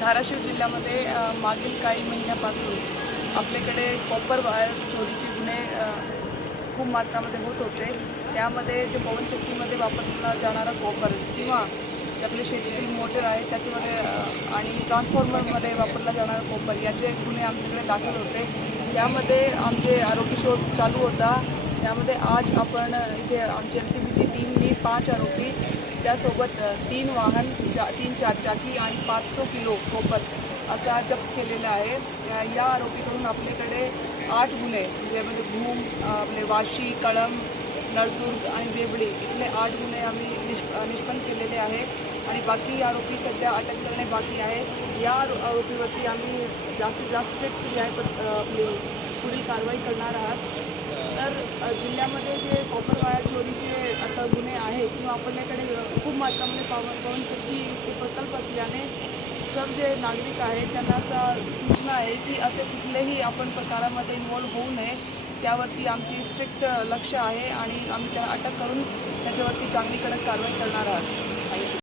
धाराशिव जिल्ह्यामध्ये मागील काही महिन्यापासून आपल्याकडे कॉपर वायर चोरीचे गुन्हे खूप मात्रामध्ये होत होते। त्यामध्ये जे पवनचक्कीमध्ये वापरला जाणारा कॉपर किंवा जे आपले शेतीतील मोटर आहे त्याच्यामध्ये आणि ट्रान्सफॉर्मरमध्ये वापरला जाणारा कॉपर याचे गुन्हे आमच्याकडे दाखल होते। त्यामध्ये आमचे आरोपी शोध चालू होता। त्यामध्ये आज आपण इथे आमची LCBची टीमने 5 आरोपी त्यासोबत 3 वाहन 3 चारचाकी आणि 500 किलो कॉपर असा जप्त केलेला आहे। या आरोपीकडून आपल्याकडे 8 गुन्हे ज्यामध्ये भूम, आपले वाशी, कळंब, नळदुर्ग आणि देवळी इथले 8 गुन्हे आम्ही निष्पन्न केलेले आहे आणि बाकी आरोपी सध्या अटक करणे बाकी आहे। या आरोपीवरती आम्ही जास्तीत जास्त स्ट्रिक्ट आपली पुढील कारवाई करणार आहात। तर जिल्ह्यामध्ये जे कॉपर वायर चोरीचे आता गुन्हे आहेत किंवा आपल्याकडे खूप मात्रामध्ये पवनचक्कीचे प्रकल्प असल्याने सर्व जे नागरिक आहेत त्यांना असं सूचना आहे की असे कुठलेही आपण प्रकारामध्ये इन्व्हॉल्व होऊ नये। त्यावरती आमची स्ट्रिक्ट लक्ष आहे आणि आम्ही त्याला अटक करून त्याच्यावरती चांगली कडक कारवाई करणार आहोत।